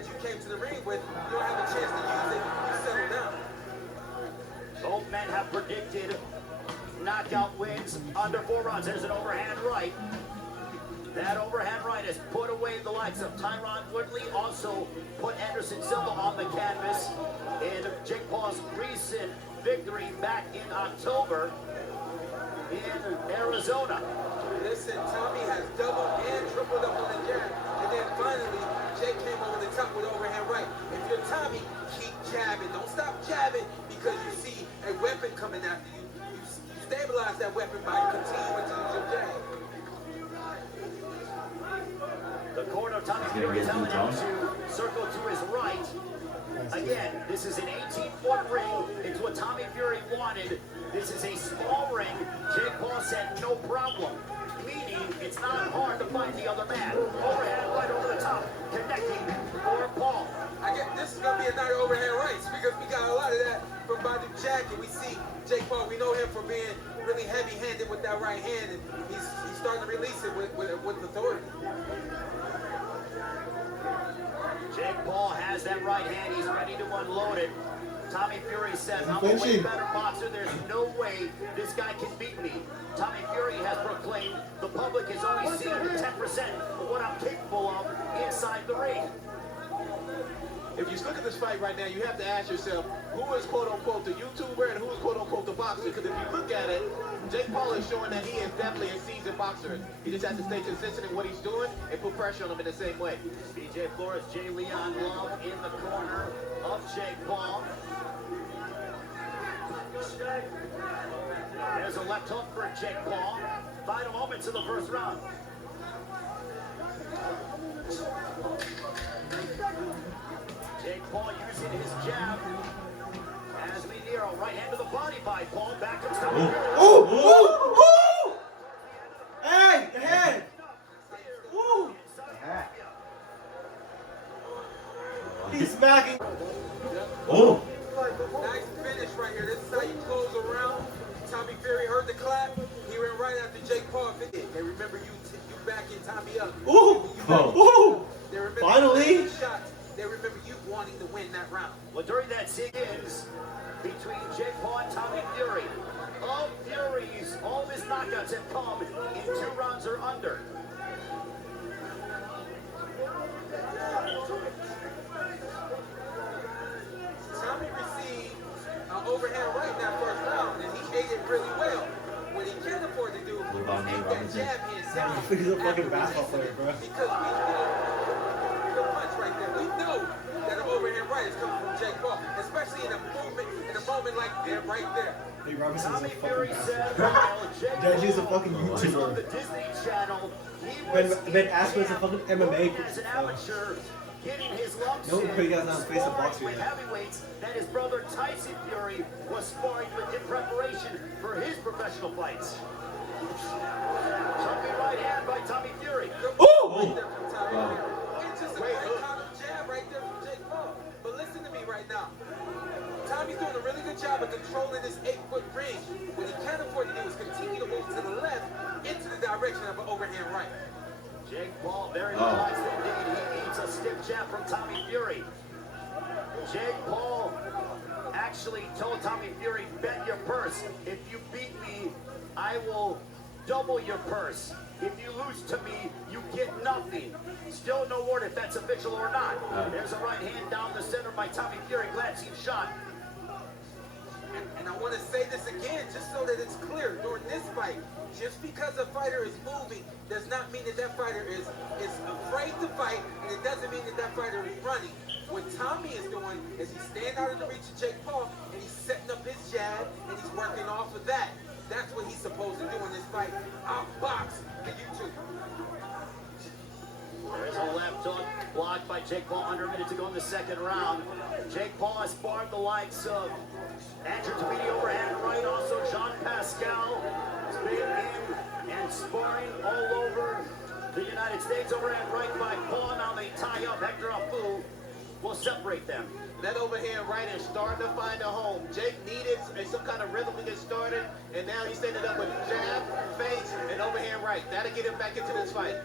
that you came to the ring with, you don't have a chance to use it. You settle down. Both men have predicted knockout wins under 4 rounds. There's an overhand right. That overhand right has put away the likes of Tyron Woodley, also put Anderson Silva on the canvas in Jake Paul's recent victory back in October in Arizona. Listen, Tommy has doubled and tripled up on the jab, and then finally, Jake came over the top with overhand right. If you're Tommy, keep jabbing. Don't stop jabbing because you see a weapon coming after you. You stabilize that weapon by continuing to use your jab. The corner of Tommy Fury is telling him to circle to his right. Again, this is an 18-foot ring. It's what Tommy Fury wanted. This is a small ring. Jake Paul said no problem, meaning it's not hard to find the other man. Overhand right over the top, connecting for Paul. I guess this is going to be a night of overhand rights because we got a lot of that from Badu Jack, and we see Jake Paul. We know him for being really heavy-handed with that right hand, and he's starting to release it with authority. Jake Paul has that right hand. He's ready to unload it. Tommy Fury says, I'm a way better boxer. There's no way this guy can beat me. Tommy Fury has proclaimed the public has only seen 10% of what I'm capable of inside the ring. If you look at this fight right now, you have to ask yourself, who is quote-unquote the YouTuber and who is quote-unquote the boxer? Because if you look at it, Jake Paul is showing that he is definitely a seasoned boxer. He just has to stay consistent in what he's doing and put pressure on him in the same way. BJ Flores, Jay Leon Love in the corner of Jake Paul. There's a left hook for Jake Paul. Final moments of the first round. Jake Paul using his jab as we near a right hand to the body by Paul. Back comes Tommy Fury. Ooh! Ooh! Ooh! Hey! The head! Woo! He's smacking. Oh! Nice finish right here. This is how you close a round. Tommy Fury heard the clap. He ran right after Jake Paul. They remember you backing Tommy up. Ooh! Oh. They remember Finally! Shots. They remember you wanting to win that round. Well, during that sequence between Jake Paul and Tommy Fury, all Furies, all of his knockouts have come in 2 rounds or under. Tommy received an overhand right in that first round, and he ate it really well. What he can't afford to do is take that jab hand down. He's a fucking basketball player, bro. Because we know the punch right there. We know that an overhand right is coming from Jake Paul, especially in a moment like that right there. Hey, Robinson's Tommy a Fury fucking said, bastard. while Jake Deji's a Paul fucking was on YouTuber. the Disney Channel, he was Ben Askren's a fucking MMA. as an amateur, getting his lumps No, in, but he doesn't have face of sparring boxing with yet. heavyweights that his brother Tyson Fury was sparring with in preparation for his professional fights. Jumping right hand by Tommy Fury. Right there from Tommy Fury. It's just a great counter jab right there from Jake Paul. But listen to me right now. Tommy's doing a really good job of controlling this 8-foot ring. What he can't afford to do is continue to move to the left into the direction of an overhand right. Jake Paul very relaxed indeed. He needs a stiff jab from Tommy Fury. Jake Paul actually told Tommy Fury, bet your purse. If you beat me, I will double your purse. If you lose to me, you get nothing. Still no word if that's official or not. There's a right hand down the center by Tommy Fury. Glancing shot. And I want to say this again, just so that it's clear. During this fight, just because a fighter is moving does not mean that that fighter is afraid to fight, and it doesn't mean that that fighter is running. What Tommy is doing is he's staying out of the reach of Jake Paul, and he's setting up his jab, and he's working off of that. That's what he's supposed to do in this fight. Outbox the YouTube. There's a left hook blocked by Jake Paul under a minute to go in the second round. Jake Paul has sparred the likes of Andrew Tabiti overhand right, also Jean Pascal has been in and sparring all over the United States. Overhand right by Paul. Now they tie up. Hector Afu will separate them. That overhand right is starting to find a home. Jake needed some kind of rhythm to get started, and now he's setting it up with jab, face, and overhand right. That'll get him back into this fight.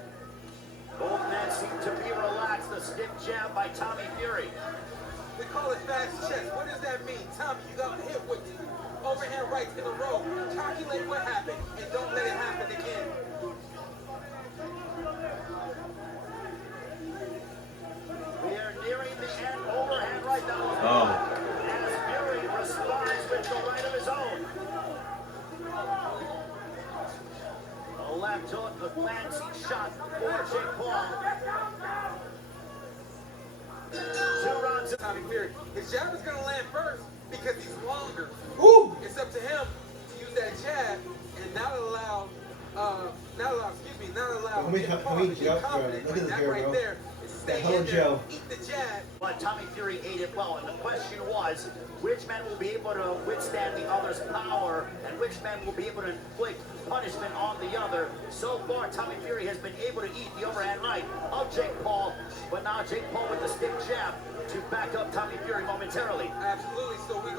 Both men seem to be relaxed. The stiff jab by Tommy Fury. We call it fast chess. What does that mean? Tommy, you got hit with overhand rights in a row. Calculate what happened and don't let it happen again. We are nearing the end. Overhand right now. As Fury responds with the right of his own. A left hook, the fancy shot for Jake Paul. 2 rounds of Tommy Fury. His jab is going to land first because he's longer. Woo! It's up to him to use that jab and not allow How many Jake Paul to get jab, confident. look at this That here, right bro. there is stay Hell in there, Joe. eat the jab. But Tommy Fury ate it well, and the question was, which man will be able to withstand the other's power, and which man will be able to inflict punishment on the other. So far, Tommy Fury has been able to eat the overhand right of Jake Paul, but now Jake Paul with the stiff jab to back up Tommy Fury momentarily. Absolutely. So we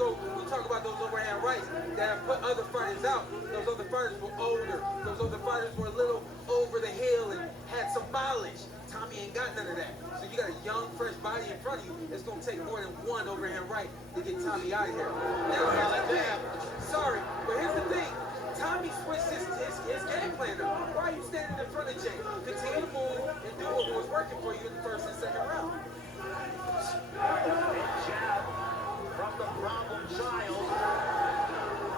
talk about those overhand rights that have put other fighters out. Those other fighters were older. Those other fighters were a little over the hill and had some mileage. Tommy ain't got none of that. So you got a young, fresh body in front of you. It's going to take more than one overhand right to get Tommy out of here. Now here's the jab. Sorry, but here's the thing. Tommy switched his game plan up. Why are you standing in front of Jake? Continue to move and do what was working for you in the first and second round. Jab from the problem child.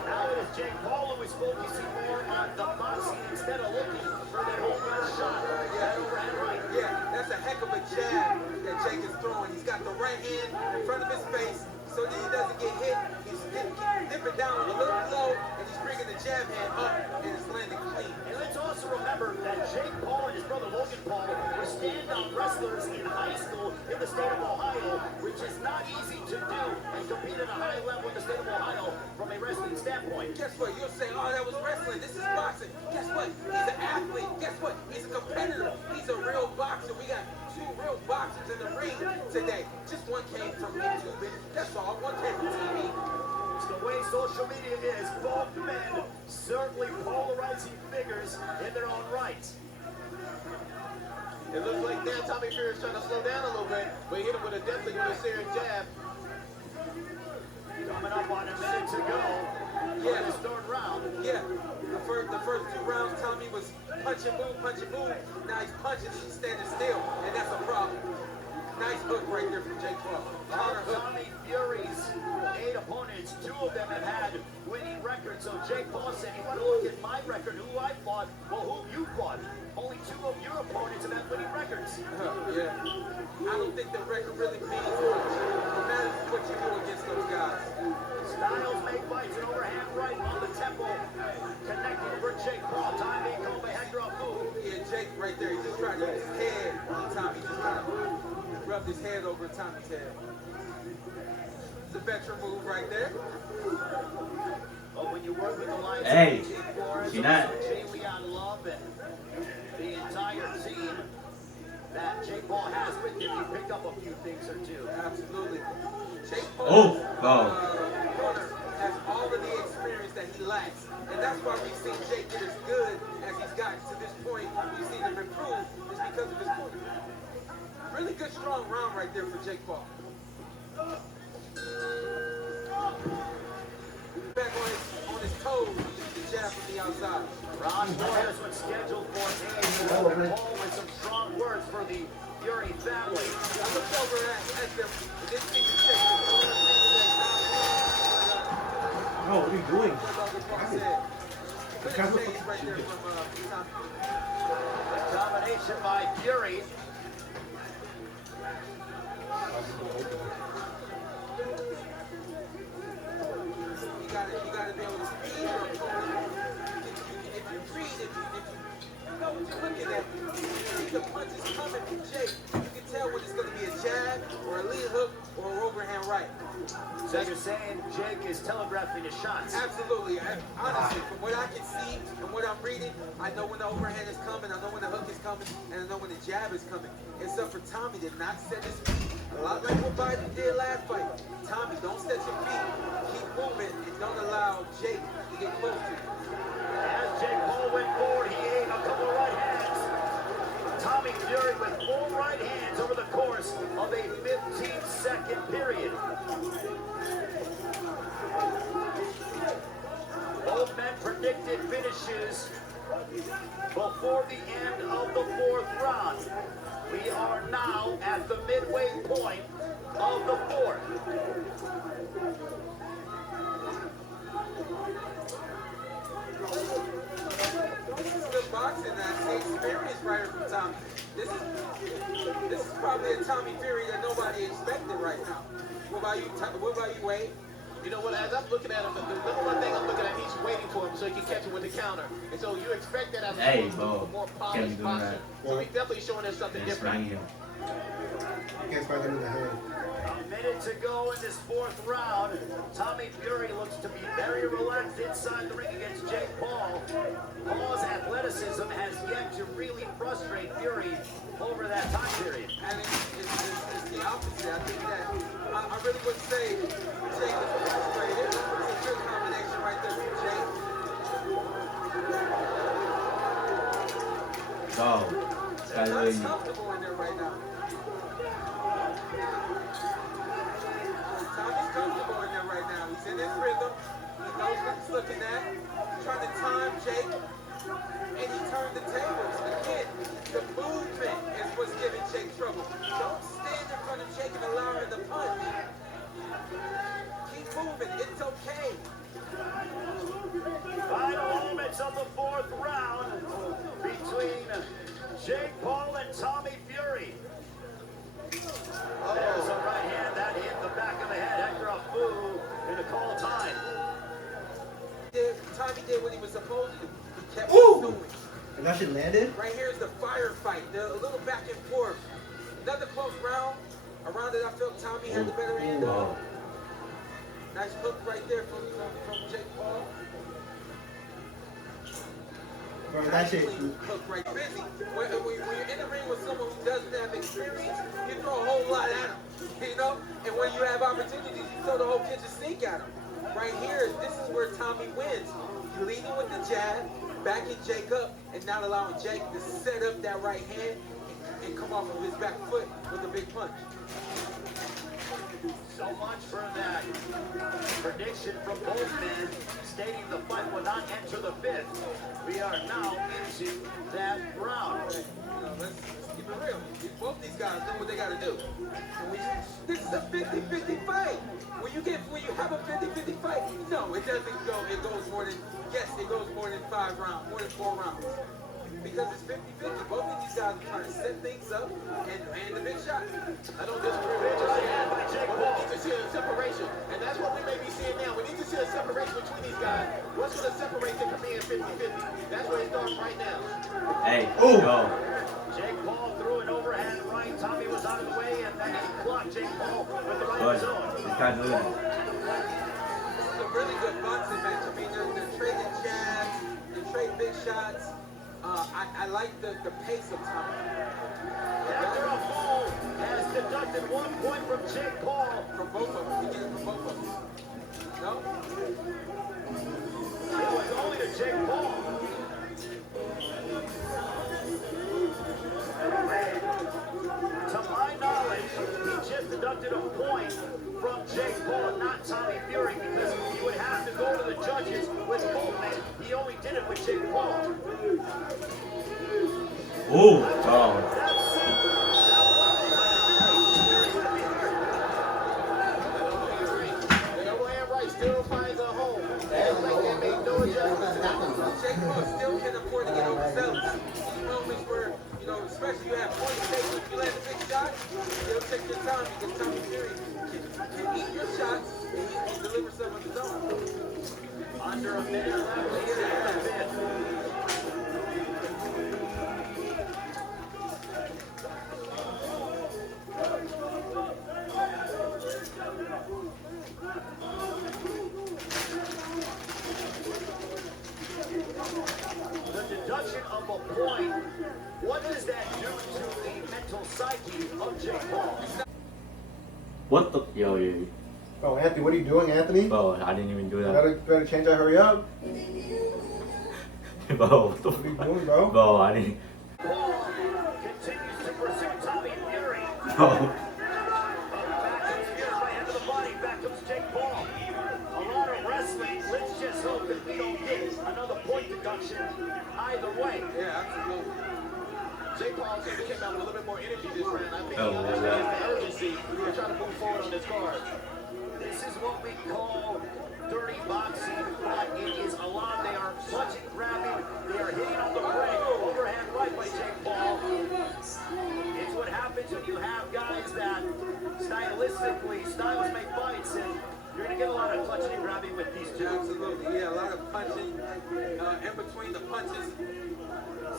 Now it is Jake Paul who is focusing more on the boxing instead of looking for that home run shot. That overhand right. Yeah, that's a heck of a jab that Jake is throwing. He's got the right hand in front of his face so that he doesn't get hit. He's dipping down a little low, and he's bringing the jab hand up, and it's landing clean. And let's also remember that Jake Paul and his brother Logan Paul were stand-up wrestlers in high school in the state of Ohio, which is not easy to do and compete at a high level in the state of Ohio from a wrestling standpoint. Guess what? You'll say, oh, that was wrestling. This is boxing. Guess what? He's an athlete. Guess what? He's a competitor. He's a real boxer. We got 2 real boxers in the ring today. Just one came from YouTube. That's all. One came from TV. It's the way social media is. Both men certainly polarizing figures in their own right. It looks like now Tommy Fury is trying to slow down a little bit, but he hit him with a definitely with a serious jab. Coming up on a minute to go. Yeah. This 3rd round. Yeah. The first 2 rounds, Tommy was punch and move. Now he's punching, he's standing still, and that's a problem. Nice hook right there from Jake Paul. Counter hook. Tommy Fury's 8 opponents, 2 of them have had winning records. So Jake Paul said, you want to look at my record, who I fought? Well, who you fought? Only 2 of your opponents have had winning records. Yeah. I don't think the record really means much. It matters what you do against those guys. Styles make fights, an overhand right on the temple. Connecting for Jake Paul. Time being called by Hector Abu. Yeah, Jake right there, he's just trying to get his head on Tommy. Just kind of rubbed his head over Tommy's head. It's a veteran move right there. But when you work with the Lions, Hey, Forrest, you're not. Jay Leon Love and the entire team that Jake Paul has with him, you pick up a few things or 2. Absolutely. Jake Paul Oh. has all of the experience that he lacks. And that's why we've seen Jake get as good as he's gotten to this point. We've seen him improve is because of his corner. Really good, strong round right there for Jake Paul. Back on his toes, the jab from the outside. Ron Flores was scheduled for a Paul with some strong words for the Fury family. I looked over at them and didn't see the check. Oh, what are you doing? Good face right there from Tommy. The combination by Fury. You gotta be able to speed your opponent. If you read, if you know what you're looking at, you see the punches coming from Jake, you can tell when it's gonna be a jab or a lead hook or an overhand right. So you're saying Jake is telegraphing his shots? Absolutely. Honestly, from what I can see and what I'm reading, I know when the overhand is coming, I know when the hook is coming, and I know when the jab is coming. It's up for Tommy to not set his feet. A lot like what Biden did last fight. Tommy, don't set your feet. Keep moving and don't allow Jake to get close to you. As Jake Paul went forward, he ate a couple of right hands. Tommy Fury with 4 right hands over the course of a 15-second period. Both men predicted finishes before the end of the 4th round. We are now at the midway point of the 4th. This is good boxing, and I see experience right here from Tommy. This is probably a Tommy Fury that nobody expected right now. What about you, Wade? You know what, as I'm looking at him, the number one thing I'm looking at, he's waiting for him so he can catch him with the counter. And so you expect that as a more polished boxer. So he's definitely showing us something different. You can't fight him in the head. A minute to go in this 4th round. Tommy Fury looks to be very relaxed inside the ring against Jake Paul. Paul's athleticism has yet to really frustrate Fury over that time period. And it's the opposite. I think that I really would say Jake is frustrated. It's a good combination right there from Jake. Tommy's comfortable in there right now. Tommy's comfortable in there right now. He's in his rhythm. He knows what he's looking at. He's trying to time Jake. And he turned the tables. Again, the movement is what's giving Jake trouble. Don't stand in front of Jake and allow him to punch. Keep moving. It's okay. Final moments of the 4th round between Jake Paul and Tommy Fury. There's a right hand that hit the back of the head. Hector Afu in the call time. Tommy did what he was supposed to do. He kept pursuing. And that shit landed? Right here is the firefight. A little back and forth. Another close round. A round that I felt Tommy had the better end of. Nice hook right there from Jake Paul. Bro, that shit. Hook right. Busy. When you're in the ring with someone who doesn't have experience, you throw a whole lot at him. You know? And when you have opportunities, you throw the whole kitchen sink at him. Right here, this is where Tommy wins. He's leading with the jab, backing Jake up, and not allowing Jake to set up that right hand and come off of his back foot with a big punch. So much for that prediction from both men, stating the fight will not enter the 5th. We are now into that round. Let's keep it real. Both these guys know what they got to do. This is a 50-50 fight. When you have a 50-50 fight, no, it doesn't go. It goes more than 5 rounds, more than 4 rounds. Because it's 50-50. Both of these guys are trying to set things up and land a big shot. I don't disagree with what you're saying, but we need to see a separation. And that's what we may be seeing now. We need to see a separation between these guys. What's going to separate them from being 50-50? That's where it starts right now. Hey, Oh. Jake Paul threw an overhand right. Tommy was out of the way, and then he blocked Jake Paul with the right of his own. This guy's losing. This is a really good boxing match. I mean, they're trading jabs, they trade big shots. I like the pace of Tommy. After a fall, has deducted 1 point from Jake Paul. From both of them. He gets it from both of them. No? It was only to Jake Paul. To my knowledge, he just deducted a point from Jake Paul, not Tommy Fury, because he would have to go to the judges with both men. He only did it with Jake Paul. Ooh. The overhand right still finds a home. It's like they made no adjustments. Jake Paul still can afford to get overzealous. These moments where, especially you have points taken, if you land a big shot, it'll take your time because Tommy Fury can eat your shots and he can deliver some of his own. Under a minute left here in the 5th. The deduction of a point, what does that do to the mental psyche of Jake Paul? What the? Yo. Oh, Anthony, what are you doing, Anthony? Bro, I didn't even do that. Better change that, hurry up. Bro, what the What are you fuck? doing, bro? Bro, I didn't. Paul Oh. Back comes Fury, right hand to the body. Back comes Jake Paul. A lot of wrestling. Let's just hope that we don't get another point deduction either way. Yeah, absolutely. Jake Paul said he came out with a little bit more energy this round. I think Oh, he what was understands that? the urgency to try to move forward on this card. This is what we call dirty boxing, but it is a lot. They are punching, grabbing, they are hitting on the break. Overhand right by Jake Paul. It's what happens when you have guys that stylistically, styles make fights, and you're going to get a lot of clutching and grabbing with these two. Absolutely, yeah, a lot of punching. In between the punches,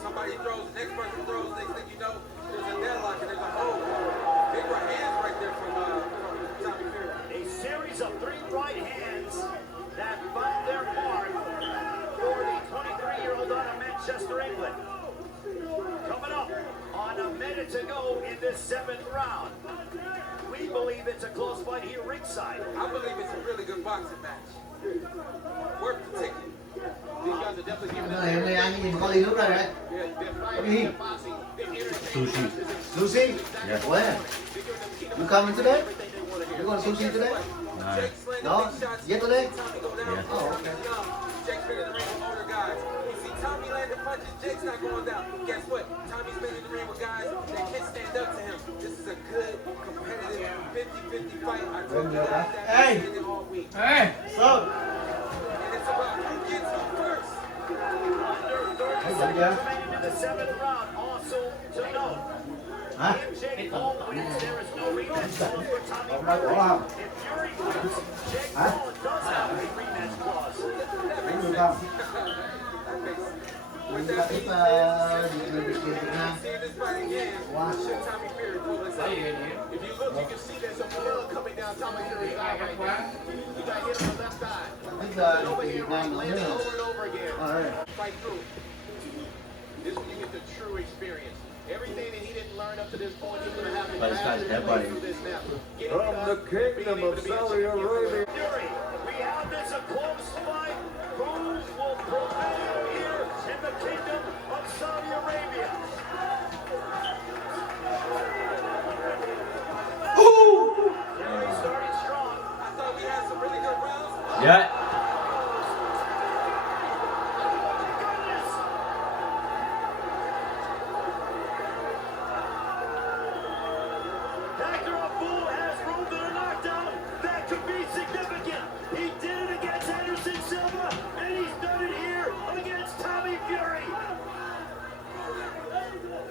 somebody throws, the next person throws, next thing you know, there's a deadlock and there's a hold. Big right hands right there from Tommy Fury. A series of 3 right hands that found their mark for the 23-year-old out of Manchester, England. Coming up on a minute to go in this 7th round. We believe it's a close fight here ringside. I believe it's a really good boxing match. Worth the ticket. These guys are definitely giving us Hôm nay anh nhìn có ly nước này đấy. yeah, they're fighting, Hey. they're boxing, they're entertaining. Sushi. Sushi? Yeah. Where? You coming today? You going sushi today? Nah. Jake's landing No? big shots. Yesterday? Tommy go down. Yeah. Oh, Tommy's okay. young. Jake's been in the ring with older guys. You see Tommy landing punches, Jake's not going down. Guess what? Tommy's been in the ring with guys that can't stand up to him. This is a good, competitive 50-50 fight. I told you guys that Hey. we did it all week. Hey, so. And it's about who gets who first. Under 30 Hey, seconds yeah. remaining in the 7th round. Also to note, Hả? if Jake Paul wins, there is no rematch clause for Tommy Hôm nay Fury. có không? If Fury wins, Jake Hả? Paul does have a rematch clause. Đánh được không? Mình đã thích Việt Nam. Seeing this fight again, Wow. should Tommy Fury pull this out? If you look, you can see there's some blood coming down Tommy Fury's eye right now. He got hit on the left eye. Bây giờ Over Việt here, Nam landing nữa. over and over again. Fight through. This is when you get the true experience. Everything that he didn't learn up to this point, he's going to have to But it's got master that his way body. through this now. Getting From done, the being kingdom able of to be a Saudi champion. Arabia. Fury, we have this a close fight. Who will prevail here in the kingdom of Saudi Arabia? Fury starting strong. I thought we had some really good rounds. Yeah. Hector Abdul has room to the knockdown. That could be significant. He did it against Anderson Silva, and he's done it here against Tommy Fury.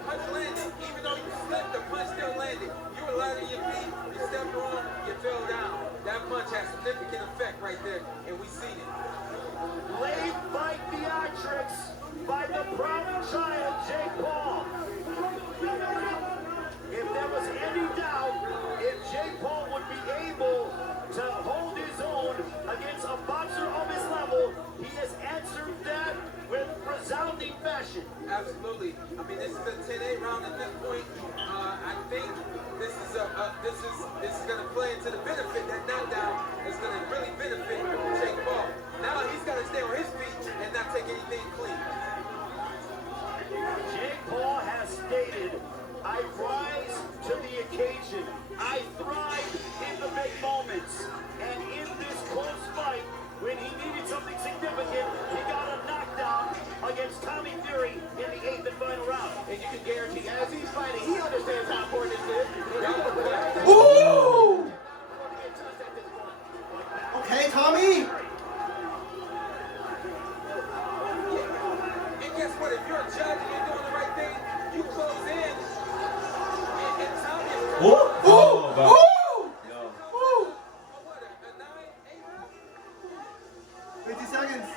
Punch landed. Even though you slipped, the punch still landed. You were light on your feet, you stepped wrong, you fell down. That punch has significant effect right there, and we seen it. Late fight theatrics by the proud child, Jake Paul. If there was any doubt if Jake Paul would be able to hold his own against a boxer of his level, he has answered that with resounding fashion. Absolutely. I mean, this is a 10-8 round at this point. I think this is going to play into the benefit. That knockdown is going to really benefit Jake Paul. Now he's got to stay on his feet and not take anything clean. Jake Paul has stated, I rise to the occasion. I thrive in the big moments. And in this close fight, when he needed something significant, he got a knockdown against Tommy Fury in the 8th and final round. And you can guarantee, as he's fighting, he understands how important this is. Ooh! Okay, Tommy. And guess what? If you're a judge and you're doing the right thing, you close in. And Tommy is Ooh. Oh, God. Yo. what, a 9-8 round? 50 seconds.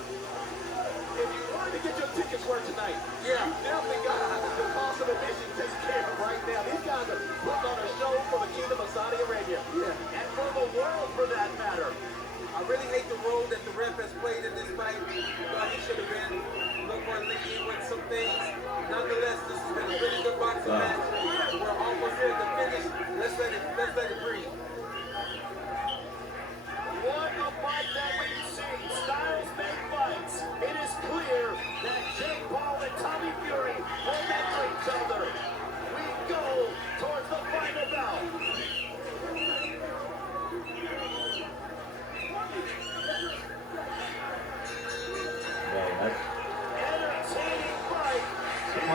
If you wanted to get your tickets worth tonight, Yeah. you definitely got the cost of admission taken care of right now. These guys are putting on a show for the kingdom of Saudi Arabia. Yeah. And for the world, for that matter. I really hate the role that the ref has played in this fight. He should have been a little more lenient with some things. Nonetheless, this has been a really good boxing Wow. match. We're almost here at the finish. Let's let it breathe.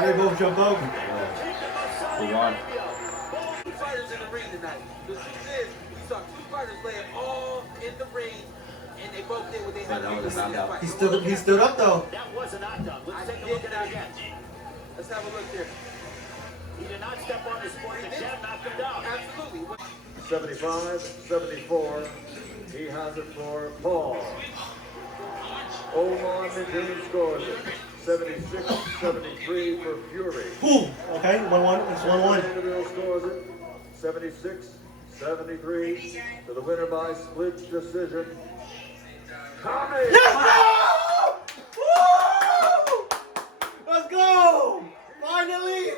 How they both jumped over? Who won? Two fighters in the ring tonight. The truth is, we saw two fighters lay it all in the ring, and they both did what they had to do to win this fight. He stood up though. That was a knockdown. Let's take a look at it again. Let's have a look here. He did not step on his foot. The jab knocked him down. Absolutely. 75, 74. He has it for Paul. Omar McGee scores it. 76, 73 for Fury. Ooh, okay, 1-1. It's 1-1. Vanderbilt scores it. 76, 73 to the winner by split decision. Tommy! Let's go! Woo! Let's go! Finally!